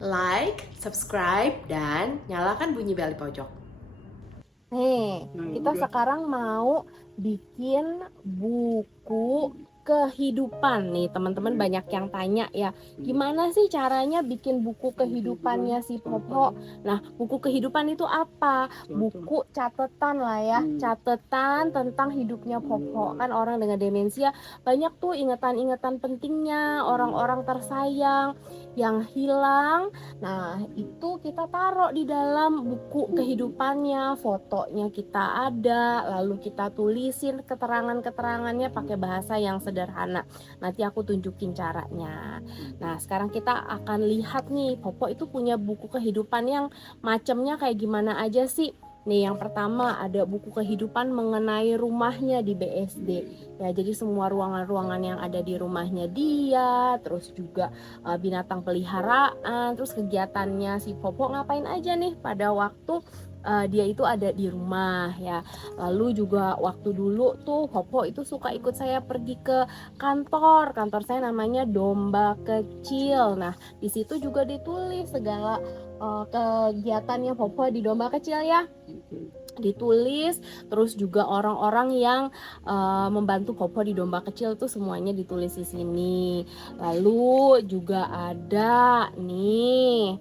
like, subscribe, dan nyalakan bunyi bel di pojok. Nih, kita sekarang mau bikin buku kehidupan nih teman-teman. Banyak yang tanya ya, gimana sih caranya bikin buku kehidupannya si Popo? Nah, buku kehidupan itu apa? Buku catatan lah ya, catatan tentang hidupnya Popo. Kan orang dengan demensia banyak tuh ingatan-ingatan pentingnya, orang-orang tersayang yang hilang. Nah, itu kita taruh di dalam buku kehidupannya, fotonya kita ada, lalu kita tulisin keterangan-keterangannya pakai bahasa yang sederhana. Nanti aku tunjukin caranya. Nah, sekarang kita akan lihat nih, Popo itu punya buku kehidupan yang macamnya kayak gimana aja sih. Nih, yang pertama ada buku kehidupan mengenai rumahnya di BSD. Ya, jadi semua ruangan-ruangan yang ada di rumahnya dia, terus juga binatang peliharaan, terus kegiatannya si Popo ngapain aja nih pada waktu dia itu ada di rumah ya. Lalu juga waktu dulu tuh Popo itu suka ikut saya pergi ke kantor saya namanya Domba Kecil. Nah, di situ juga ditulis segala kegiatannya Popo di Domba Kecil ya, ditulis. Terus juga orang-orang yang membantu Popo di Domba Kecil tuh semuanya ditulis di sini. Lalu juga ada nih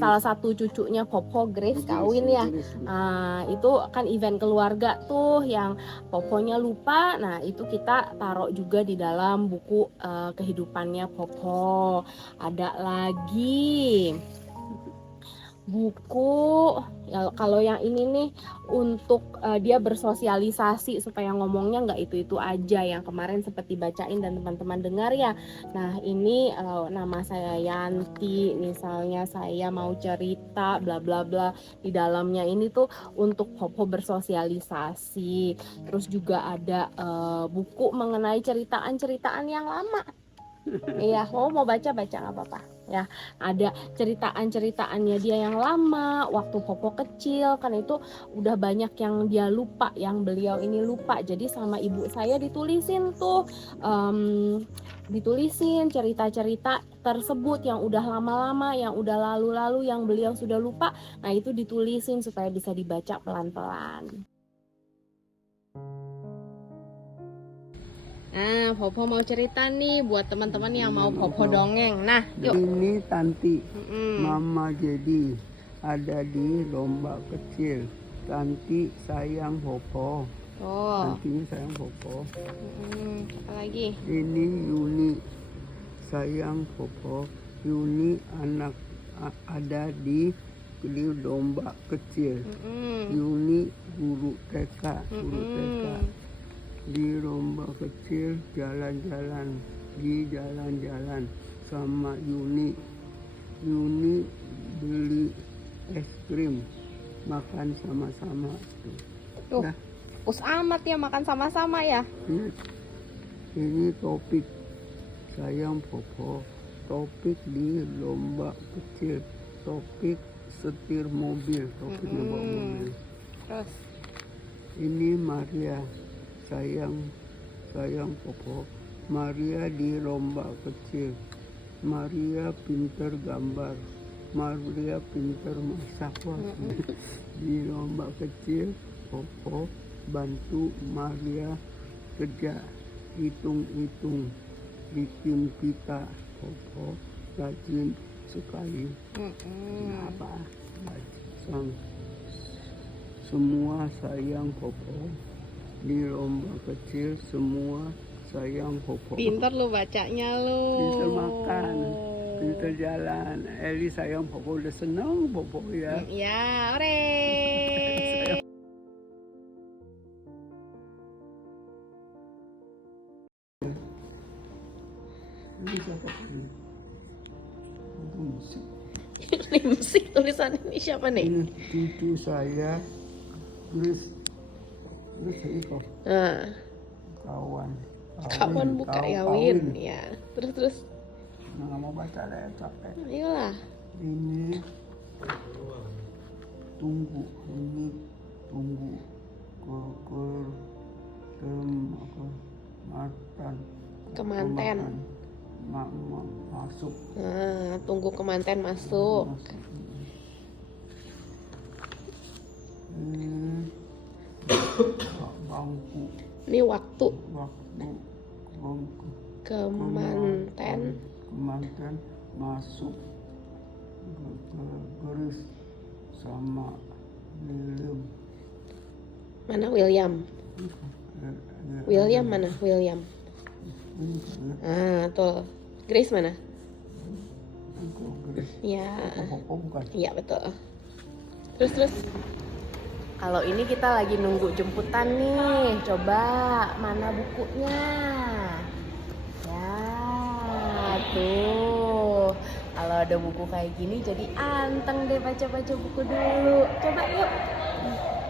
salah satu cucunya Popo, Grace, kawin ya. Itu kan event keluarga tuh yang Poponya lupa. Nah, itu kita taruh juga di dalam buku kehidupannya Popo. Ada lagi buku ya, kalau yang ini nih untuk dia bersosialisasi supaya ngomongnya nggak itu aja yang kemarin seperti bacain dan teman-teman dengar ya. Nah, ini nama saya Yanti, misalnya saya mau cerita bla bla bla. Di dalamnya ini tuh untuk Popo bersosialisasi. Terus juga ada buku mengenai ceritaan-ceritaan yang lama. Iya, mau baca nggak apa-apa ya. Ada ceritaan-ceritaannya dia yang lama waktu Popo kecil, kan itu udah banyak yang dia lupa, yang beliau ini lupa. Jadi sama ibu saya ditulisin tuh, ditulisin cerita-cerita tersebut yang udah lama-lama, yang udah lalu-lalu, yang beliau sudah lupa. Nah, itu ditulisin supaya bisa dibaca pelan-pelan. Nah, Popo mau cerita nih buat teman-teman yang mau Popo dongeng. Nah, yuk. Ini Tanti, Mama jadi ada di lomba kecil. Tanti sayang Popo. Oh. Tantinya sayang Popo. Apa lagi? Ini Yuni sayang Popo. Yuni anak ada di lomba kecil. Yuni guru TK, di lomba kecil jalan-jalan, di jalan-jalan sama Yuni. Yuni beli es krim, makan sama-sama. Tuh, us amat ya makan sama-sama ya. Ini Topik sayang Popo. Topik di lomba kecil. Topik setir mobil, Topik bawa mobil. Terus Ini Maria sayang Popo. Maria di lomba kecil. Maria pinter gambar. Maria pinter masak. Di lomba kecil Popo bantu Maria kerja hitung-hitung, bikin pita. Popo rajin sekali. Apa? Semua sayang Popo. Di lomba kecil semua sayang Popo. pinter lu bacanya lu. Pinter makan, pinter jalan. Eli sayang Popo, udah seneng Popo ya. Ya, ore. Ini siapa ini? Itu musik. Ini musik tulisan ini siapa nih? Ini cucu saya, Grace Iko. Kawan Buka kawin ya. Terus nggak mau baca deh, capek. ayolah. Ini tunggu Kemanten. masuk. Nah, tunggu kemanten masuk. Bangku Ini waktu bangku kemanten kemanten masuk ke garis sama William. mana William? William mana? William. Ah, tuh. Grace mana? Ya. Bukan. Iya betul. Terus. Kalau ini kita lagi nunggu jemputan nih. Coba mana bukunya? Ya, tuh. Kalau ada buku kayak gini jadi anteng deh baca-baca buku dulu. Coba yuk.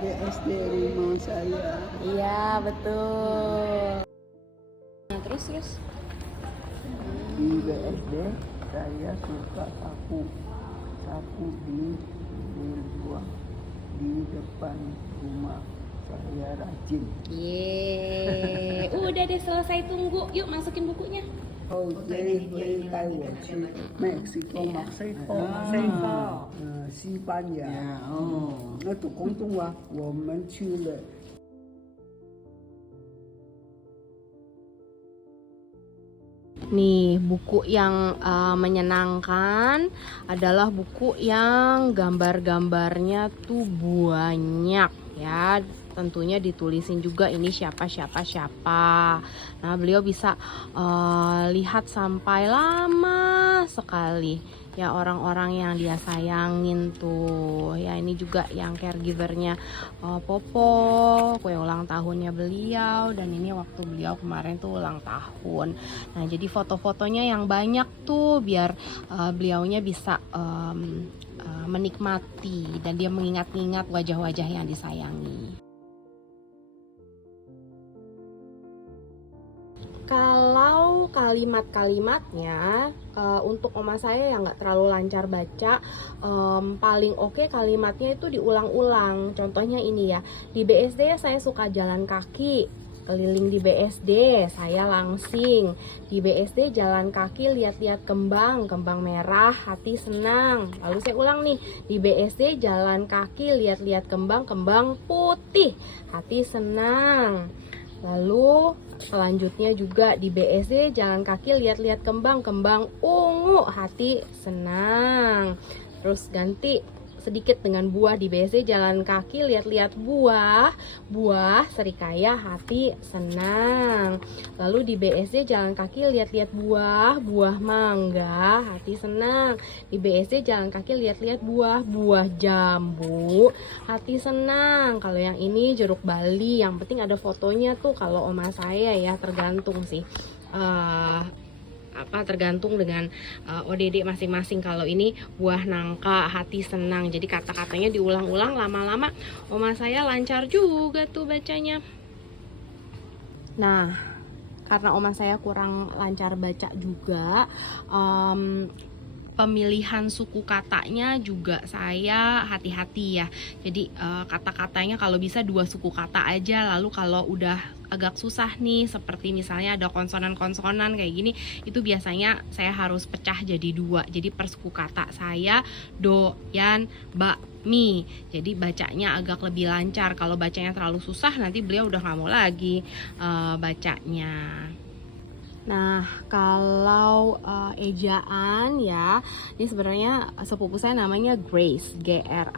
BSD rumah saya. Iya, betul. Nah, terus. Di BSD saya suka sapu di luar, di depan rumah saya rajin. Yeay. Udah deh selesai tunggu. Yuk masukin bukunya. 后这会带我去 Mexico 嘛，西班牙，那读广东话，我们去了。 Nih, buku yang menyenangkan adalah buku yang gambar-gambarnya tuh banyak ya. Tentunya ditulisin juga ini siapa. Nah, beliau bisa lihat sampai lama sekali ya orang-orang yang dia sayangin tuh. Ya, ini juga yang caregivernya Popo, kue ulang tahunnya beliau, dan ini waktu beliau kemarin tuh ulang tahun. Nah, jadi foto-fotonya yang banyak tuh biar beliaunya bisa menikmati dan dia mengingat-ingat wajah-wajah yang disayangi. Kalau kalimat-kalimatnya untuk oma saya yang nggak terlalu lancar baca, paling oke kalimatnya itu diulang-ulang. Contohnya ini ya, di BSD saya suka jalan kaki, keliling di BSD saya langsing. Di BSD jalan kaki lihat-lihat kembang merah, hati senang. Lalu saya ulang nih, di BSD jalan kaki lihat-lihat kembang putih, hati senang. Lalu selanjutnya juga di BSD jalan kaki lihat-lihat kembang ungu, hati senang. Terus ganti sedikit dengan buah, di BSD jalan kaki lihat-lihat buah serikaya, hati senang. Lalu di BSD jalan kaki lihat-lihat buah mangga, hati senang. Di BSD jalan kaki lihat-lihat buah jambu, hati senang. Kalau yang ini jeruk bali, yang penting ada fotonya tuh. Kalau oma saya ya tergantung sih, tergantung dengan ODD masing-masing. Kalau ini buah nangka, hati senang. Jadi kata-katanya diulang-ulang, lama-lama oma saya lancar juga tuh bacanya. Nah, karena oma saya kurang lancar baca juga, pemilihan suku katanya juga saya hati-hati ya. Jadi kata-katanya kalau bisa 2 suku kata aja. Lalu kalau udah agak susah nih, seperti misalnya ada konsonan-konsonan kayak gini, itu biasanya saya harus pecah jadi 2. Jadi per suku kata saya doyan bakmi. Jadi bacanya agak lebih lancar. Kalau bacanya terlalu susah nanti beliau udah nggak mau lagi bacanya. Nah, kalau ejaan ya, ini sebenarnya sepupu saya namanya Grace, Grace.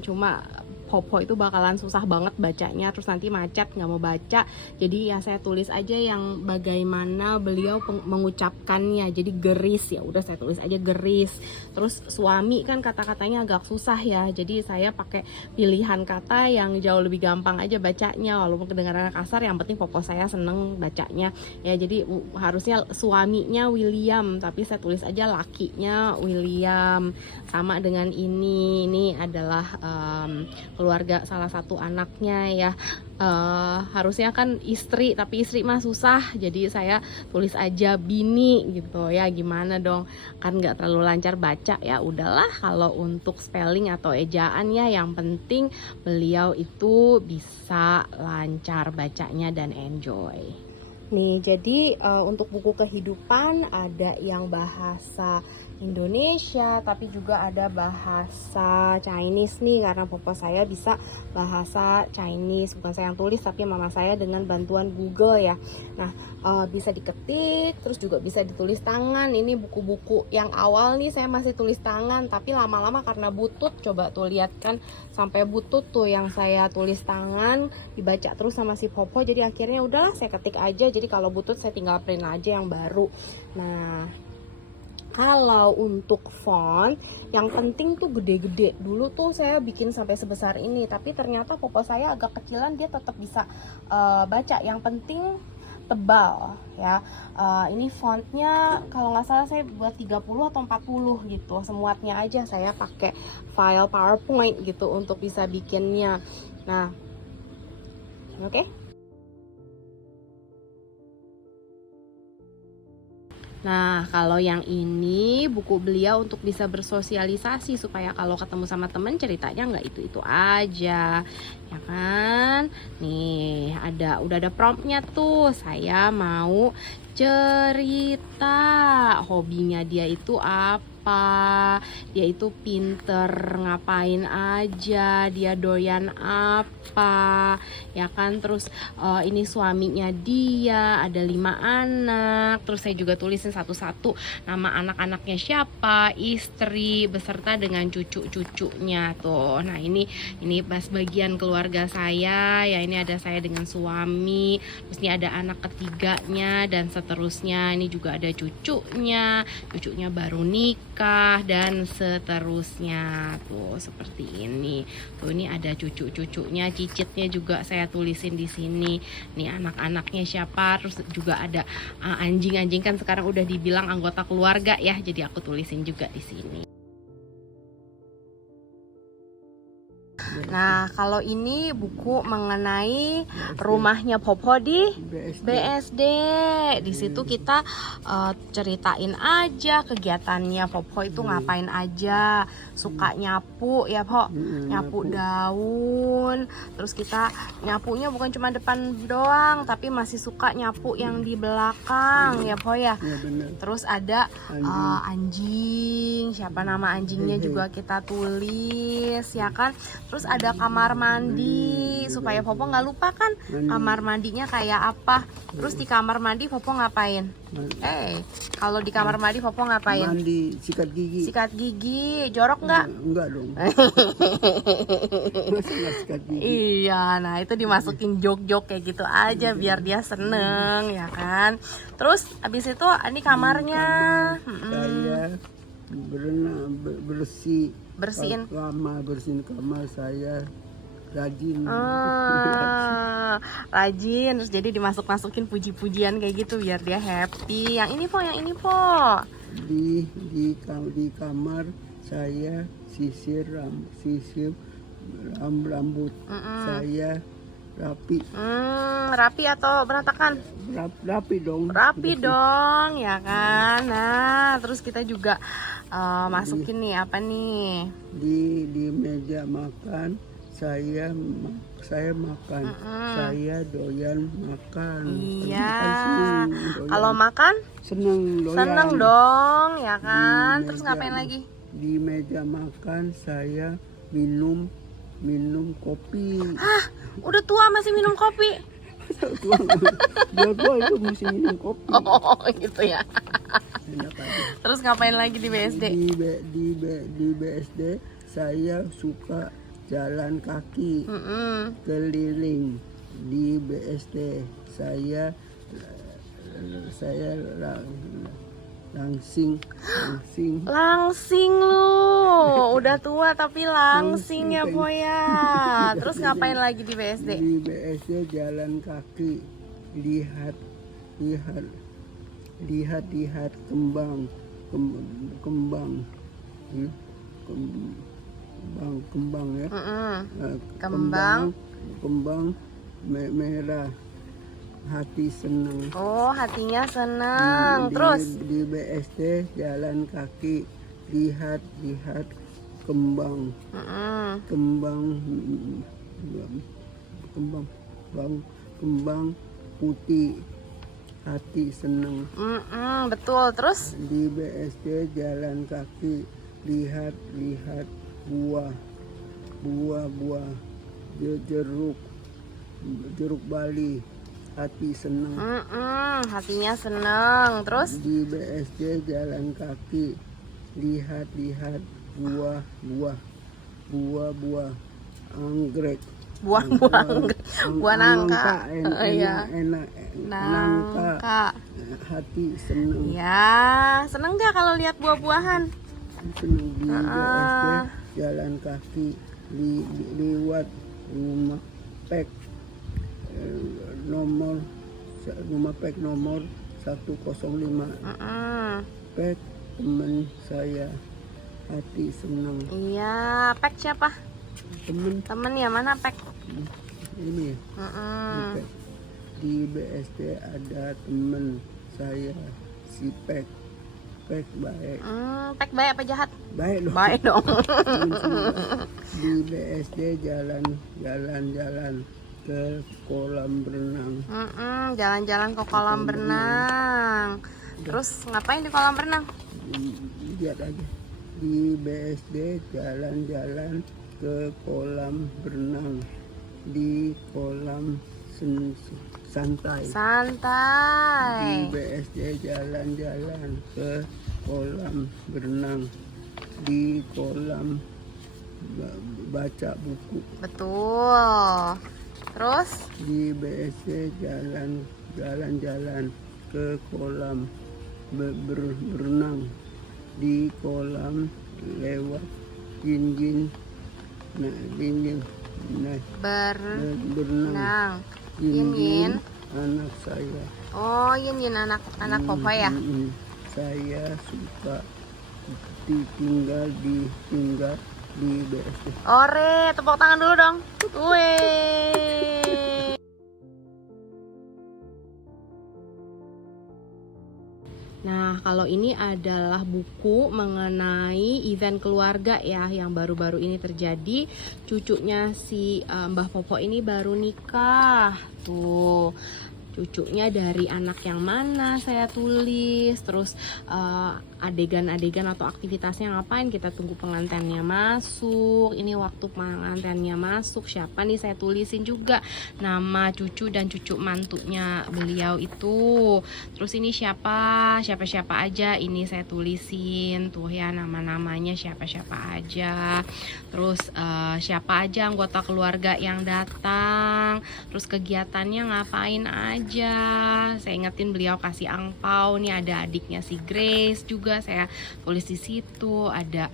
Cuma Popo itu bakalan susah banget bacanya, terus nanti macet nggak mau baca. Jadi ya saya tulis aja yang bagaimana beliau mengucapkannya. Jadi geris, ya udah saya tulis aja geris. Terus suami kan kata-katanya agak susah ya, jadi saya pakai pilihan kata yang jauh lebih gampang aja bacanya. Walaupun kedengarannya kasar, yang penting Popo saya seneng bacanya ya. Jadi harusnya suaminya William, tapi saya tulis aja lakinya William. Sama dengan ini adalah keluarga salah satu anaknya ya. Harusnya kan istri, tapi istri mah susah, jadi saya tulis aja bini gitu ya. Gimana dong, kan nggak terlalu lancar baca ya. Udahlah, kalau untuk spelling atau ejaan ya, yang penting beliau itu bisa lancar bacanya dan enjoy. Nih, jadi untuk buku kehidupan ada yang bahasa Indonesia, tapi juga ada bahasa Chinese nih, karena papa saya bisa bahasa Chinese, bukan saya yang tulis tapi mama saya dengan bantuan Google ya. Nah, bisa diketik, terus juga bisa ditulis tangan. Ini buku-buku yang awal nih saya masih tulis tangan, tapi lama-lama karena butut, coba tuh lihat kan sampai butut tuh yang saya tulis tangan, dibaca terus sama si Popo, jadi akhirnya udahlah saya ketik aja. Jadi kalau butut saya tinggal print aja yang baru. Nah, kalau untuk font yang penting tuh gede-gede. Dulu tuh saya bikin sampai sebesar ini, tapi ternyata Popo saya agak kecilan, dia tetap bisa baca. Yang penting tebal ya. Ini fontnya kalau nggak salah saya buat 30 atau 40 gitu. Semuatnya aja saya pakai file PowerPoint gitu untuk bisa bikinnya. Nah, oke. Nah, kalau yang ini buku beliau untuk bisa bersosialisasi, supaya kalau ketemu sama temen ceritanya nggak itu-itu aja, ya kan? Nih, udah ada promptnya tuh. Saya mau cerita hobinya dia itu apa, dia itu pinter ngapain aja, dia doyan apa, ya kan? Terus ini suaminya dia, ada 5 anak. Terus saya juga tulisin satu-satu nama anak-anaknya siapa, istri beserta dengan cucu-cucunya tuh. Nah, ini pas bagian keluarga saya ya. Ini ada saya dengan suami, terus ini ada anak ketiganya dan seterusnya. Ini juga ada cucunya baru nikah dan seterusnya tuh, seperti ini. Tuh, ini ada cucu-cucunya, cicitnya juga saya tulisin di sini. Nih anak-anaknya siapa, terus juga ada anjing-anjing kan sekarang udah dibilang anggota keluarga ya, jadi aku tulisin juga di sini. Nah, kalau ini buku mengenai rumahnya Popo di BSD. Di situ kita ceritain aja kegiatannya Popo itu ngapain aja. Suka nyapu ya, Po. Nyapu daun. Terus kita nyapunya bukan cuma depan doang, tapi masih suka nyapu yang di belakang ya, Po ya. Terus ada anjing. Siapa nama anjingnya juga kita tulis ya kan. Terus ada kamar mandi supaya Popo nggak lupa kan kamar mandinya kayak apa. Terus di kamar mandi Popo ngapain? Kalau di kamar mandi Popo ngapain? Mandi, sikat gigi. Sikat gigi, jorok nggak? Enggak dong. Masa nggak sikat gigi? Iya, nah itu dimasukin jok-jok kayak gitu aja biar dia seneng ya kan. Terus abis itu ini kamarnya. Saya bersihin kamar saya, rajin. Rajin, terus jadi dimasuk-masukin puji-pujian kayak gitu biar dia happy. Yang ini po. Di kamar saya sisir rambut saya rapi. Rapi atau berantakan? Rapi dong. Rapi dong, ya kan. Nah, terus kita juga masukin nih apa nih? Di meja makan saya makan. Saya doyan makan. Iya. Doyan. Kalau makan? Seneng doyan. Seneng dong, ya kan. Terus ngapain lagi? Di meja makan saya minum kopi. Hah, udah tua masih minum kopi? Dia tua itu mesti minum kopi. Oh, gitu ya. Enak aja. Terus ngapain lagi di BSD? Di BSD saya suka jalan kaki keliling. Di BSD saya Langsing lu. Udah tua tapi langsing ya, Po ya. Terus ngapain lagi di BSD? Di BSD jalan kaki, lihat kembang ya. Kembang merah. Hati senang. Oh, hatinya senang. Terus di BSD jalan kaki, lihat kembang kembang putih hati senang. Betul. Terus Di BSD jalan kaki, lihat-lihat buah, buah-buah, jeruk Bali, hati senang. hatinya seneng. Terus Di BSD jalan kaki, lihat-lihat buah-buah, anggrek, buah-buah buah nangka. enak, nangka, hati senang. Ya, seneng nggak kalau lihat buah-buahan? Senang. Di BSD jalan kaki, lewat rumah pek, nomor 105, pek teman saya, hati senang. Iya, Pek siapa? Temen ya, mana Pek? Ini di Pek. Di BSD ada teman saya si Pek baik. Pek baik apa jahat? Baik dong. Baik dong. Di BSD jalan-jalan ke kolam berenang. Jalan-jalan ke kolam berenang. Terus ngapain di kolam berenang? Lihat aja. Di BSD jalan-jalan ke kolam berenang. Di kolam santai. Di BSD jalan-jalan ke kolam berenang. Di kolam baca buku. Betul. Terus Di BSD jalan-jalan ke kolam berenang. Di kolam lewat yin berenang. berenang. Yin. Anak saya. Oh, Yin anak Papa ya? Saya suka tinggal di BSD. Ore, tepuk tangan dulu dong. Weh. Nah, kalau ini adalah buku mengenai event keluarga ya yang baru-baru ini terjadi. Cucunya si Mbah Popo ini baru nikah. Tuh, cucunya dari anak yang mana saya tulis. Terus adegan-adegan atau aktivitasnya ngapain, kita tunggu pengantinnya masuk. Ini waktu pengantinnya masuk, siapa nih saya tulisin juga nama cucu dan cucu mantunya beliau itu. Terus ini siapa aja ini saya tulisin tuh ya, nama-namanya siapa aja. Terus siapa aja anggota keluarga yang datang, terus kegiatannya ngapain aja. Saya ingetin beliau kasih angpau nih, ada adiknya si Grace juga saya tulis di situ, ada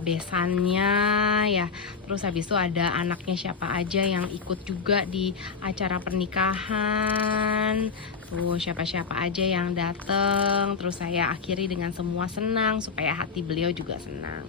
besannya ya. Terus habis itu ada anaknya siapa aja yang ikut juga di acara pernikahan. Tuh siapa aja yang datang. Terus saya akhiri dengan semua senang supaya hati beliau juga senang.